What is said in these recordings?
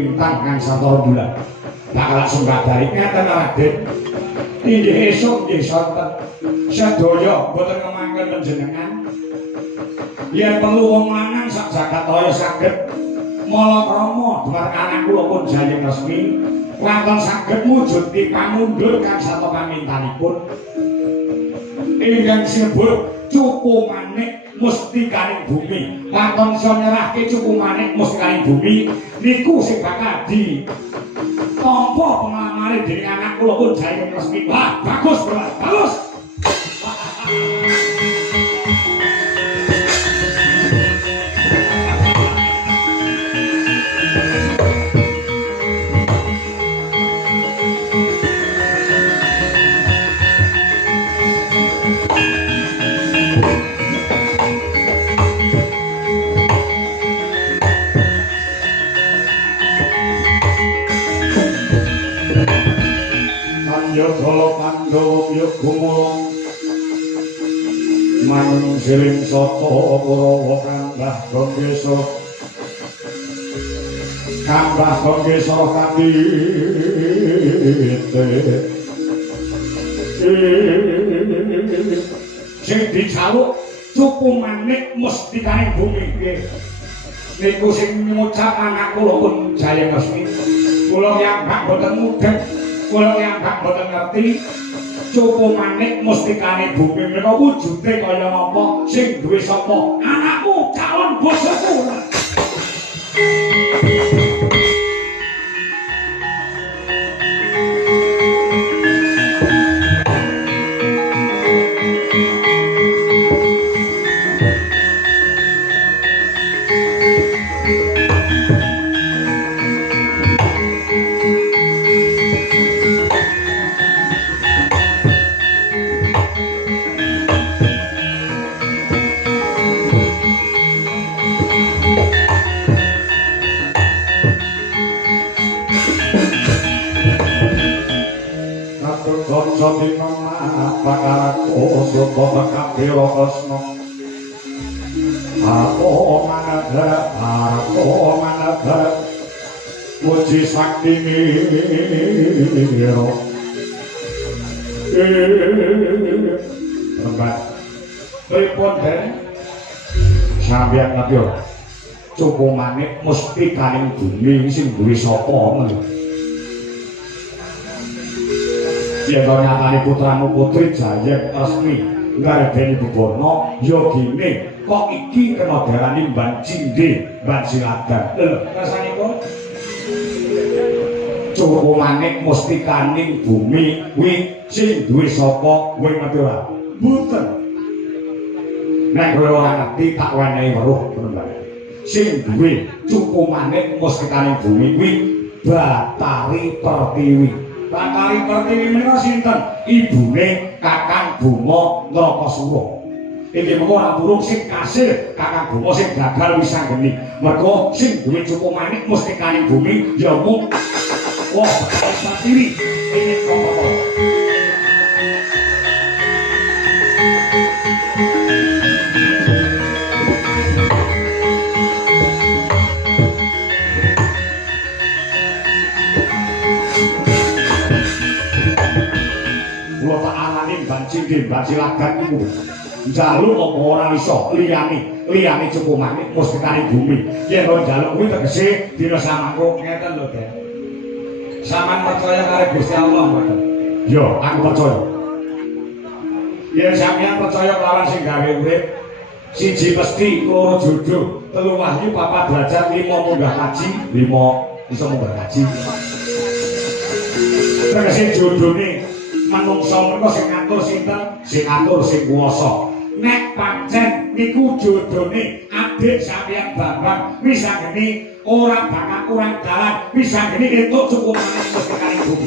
bintang kang santara bulan bakal sembadari ngeten Raden inggih esuk nggih sonten sedaya boten ngemaken panjenengan yen perlu wong lanang sak jagat raya saged malakrama dhumateng anak kula pun Jayeng Resmi wonten saged mujuti pamundur kang sarta pamintanipun ingkang sinebut Cupu Manik Mustikaning Bumi wonten isa nyerahke Cupu Manik Mustikaning Bumi niku sing bakal di tampa pengalamane dening anak kula pun Jayeng Resmi. Wah, bagus, Bro. Bagus. Kala Pandhawa yuk gumulung manung siling sata Kurawa Kambah Gangesa Kambah Gangesa kadite sing dicaluk Cupu Manik Mustikaning Bumi niku sing ngucap anak kula pun Jayeng Resmi kula yang boten mudeng kula yang boten ngerti Cupu Manik Mustikaning Bumi menika wujude kaya napa sing duwe sapa anakmu calon bojoku. Sadina pakaraku supa kapira kresna Ako manadhara puji saktine rembat pripun den sampeyan ngerti ora Cupu Manik Mustikaning Bumi sing duwe sapa ngono yen nyatane putramu putri Jayeng Resmi ngardeni bubana ya gene kok iki kena darani Mban Cindhe Mban Siladan lho rasane kok Cupu Manik Mustikaning Bumi kuwi sing duwe sapa kowe ngerti ora mboten nek kowe ora ngerti tak wenehi weruh penemban sing duwe Cupu Manik Mustikaning Bumi kuwi Batari Pertiwi. Batari Pertiwi menika sinten? Ibune Kakang Buma Nrakasura. Iki mengko ora burung sing kasil Kakang Buma sing gagal wisanggeni. Mergo sing duwe Cupu Manik Mustikaning Bumi ya mung Batari Pertiwi. Ini kok Mban Cindhe Mban Silagan iku njaluk apa ora iso liyane Cupu Manik Mustikaning Bumi yen ora njaluk kuwi tegese dina samangko ngeten lho Den sampean percaya karo Gusti Allah mboten yo aku percaya yen sampeyan percaya kelawan sing gawe urip siji mesti loro jodoh telu wahyu papat derajat 5 munggah kaji 5 iso munggah kaji tegese jodhone manungsa menika sing ngatur sinten sing ngatur sing kuwasa nek pancen niku jodhone adik sampeyan Bambang wisanggeni ora bakal kurang dalan wisanggeni entuk Cupu Manik Mustikaning Bumi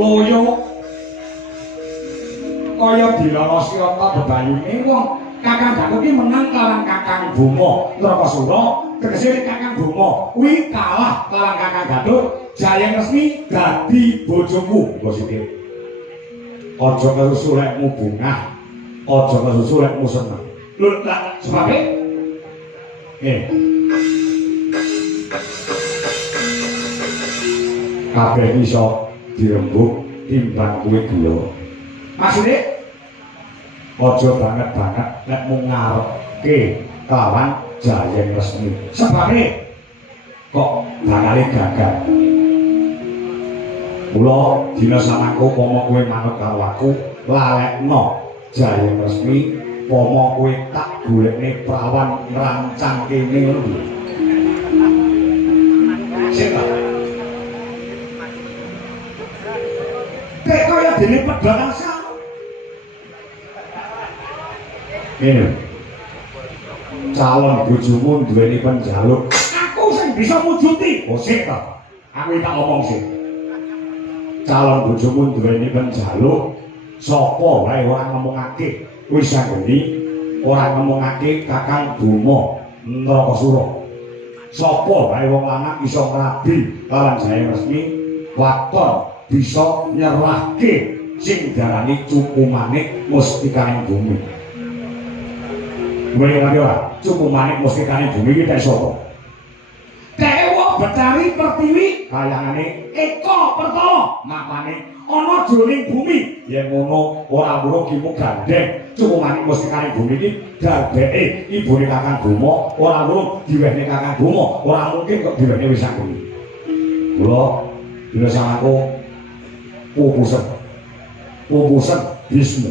loyo kaya dilonosi apa bebayune wong Kakang Gatot iki menang kalawan Kakang Bima Nrakasura tegese Kakang Bima kuwi kalah kalawan Kakang Gatot Jayeng Resmi dadi bojomu positif aja kesusulekmu bungah aja kesusulekmu seneng lho tak sebabe kabeh iso dirembuk timbang kuwi gula maksudnya ojo banget nek mung ngarepke kelawan Jayeng Resmi sebabnya kok bakal gagal mula dina samangko pomo kowe manut karo aku lalekno Jayeng Resmi pomo kowe tak golekne prawan ngrancang kene ngono sik kayak kaya dene pedang sama ini calon bojomu duweni penjaluk aku sing bisa mujuti oh sik ta aku tak ngomong sik calon bojomu duweni penjaluk sapa wae ora ngomongake wis sanggeni ora ngomongake Kakang Bima Nrakasura sapa wae wong lanang iso ngrabi kalawan Jayeng Resmi waton bisa nyerahke sing darani Cupu Manik Mustikaning Bumi. Kowe ngerti ora? Cupu Manik Mustikaning Bumi iki tek sapa? Dewa Betari Pertiwi kayangane Eka Pertala mapane ana jroning bumi. Yen ngono ora mung kimu gandeng Cupu Manik Mustikaning Bumi iki darbeke ibune Kakang Bima ora mung diwehne Kakang Bima, ora mungkin kok diwehne wis aku. Kula dina samangko pupusan Bismu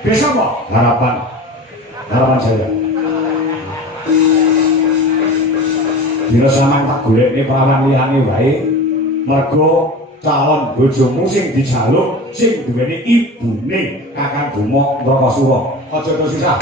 bisa apa? harapan saya dina samang tak golek ini perawan liyane wae mergo calon bojomu sing dijaluk sing duweni ibune Kakang Bima Nrakasura aja terus susah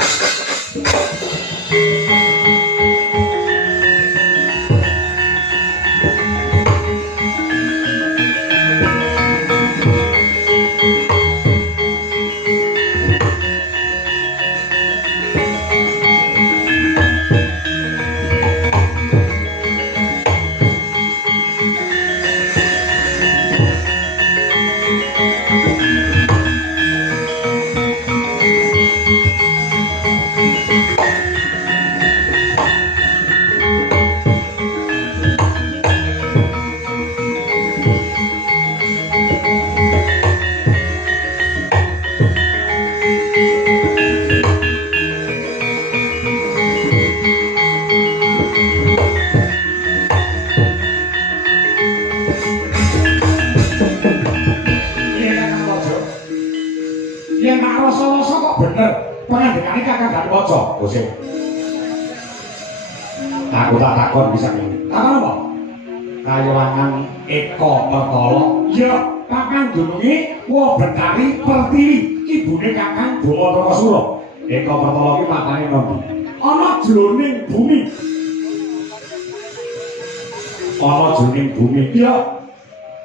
aku tak takon bisa ini takon apa? Kayangan Eka Pertala ya Kakang dununge Wa Betari Pertiwi ibune Kakang Bima Nrakasura Eka Pertala iki matane nondi ana jroning bumi ya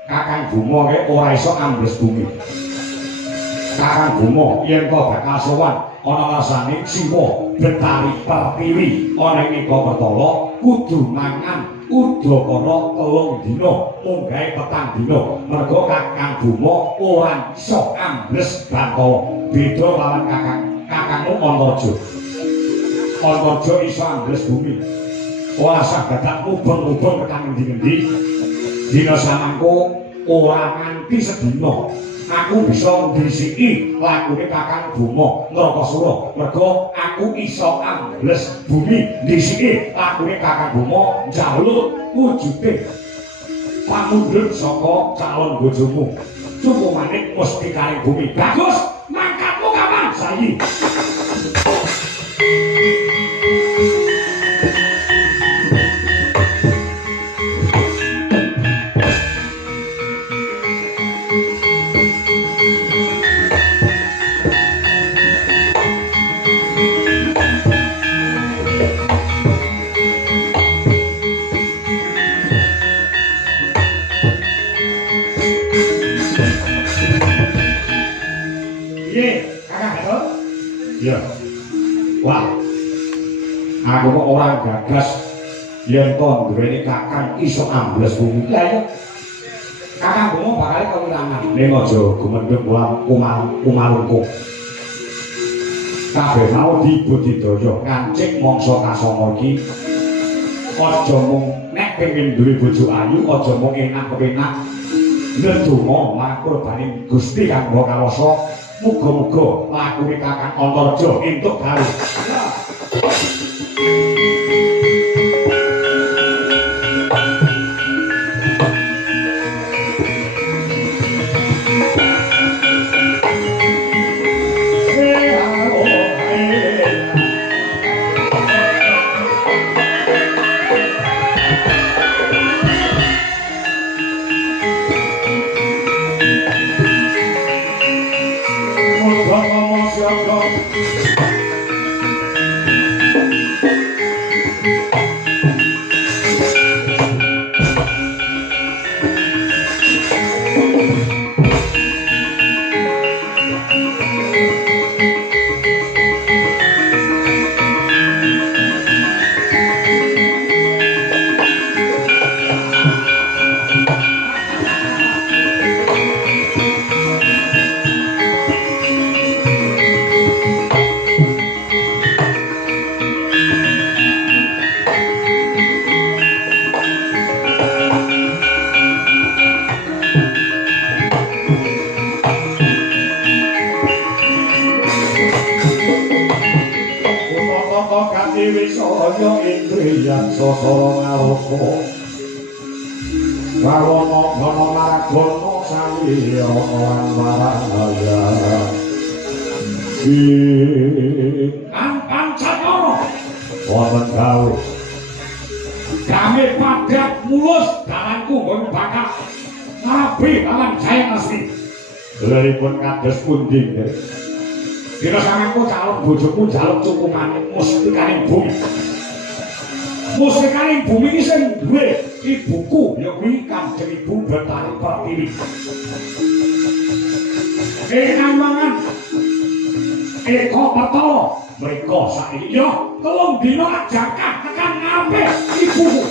Kakang Bima ki ora iso ambles bumi Kakang Bima yen to bakal sowan ana rasane Siwa Betari Pertiwi ana ing Eka Pertala kudu mangan udakara 3 dina munggahe 4 dina mergo Kakang Bima ora iso ambles Bathara beda lawan kakangmu Antarja Antarja iso ambles bumi ora saged mubeng-mubeng tekan endi-endi dina samangko ora nganti sedina aku bisa ndrisiki lakune Kakang Bima Nrakasura mergo aku iso ambles bumi ndrisiki lakune Kakang Bima njaluk wujude pamundhut saka calon bojomu Cupu Manik Mustikaning Bumi bagus mangkatmu kapan saiki Ya. Wah. Aku kok ora gagas yen to duweni kakang iso ambles bumi. Lah ya. Kakang bomo bakal kewirangan. Ning aja gumendhek kumalungkung. Kabeh mau dibudidaya ngancik mangsa kasana iki. Aja mung nek pengin duwe bojo ayu, aja mung enak-enak. Ndedonga makurbaning Gusti Kang Maha Kawasa, muga-muga lakune Kakang Antarja entuk gawe. Wisaya indriyan sasara ngarupa wawana gana maragana sawiya lan marahaya Kang Cakara wonten gawe kami padat mulus dalanku pun bakal ngabi dalam jaya asli lelipun kados pundi dina samengko calon bojoku jaluk cukumane musikaning bumi. Musikaning bumi iki sing duwe ibuku ya kuwi Kanjeng Ibu Betari Pertiwi. Mangan Eko Petala mriko saiki ya 3 dina jangkah tekan ngampe ibuku.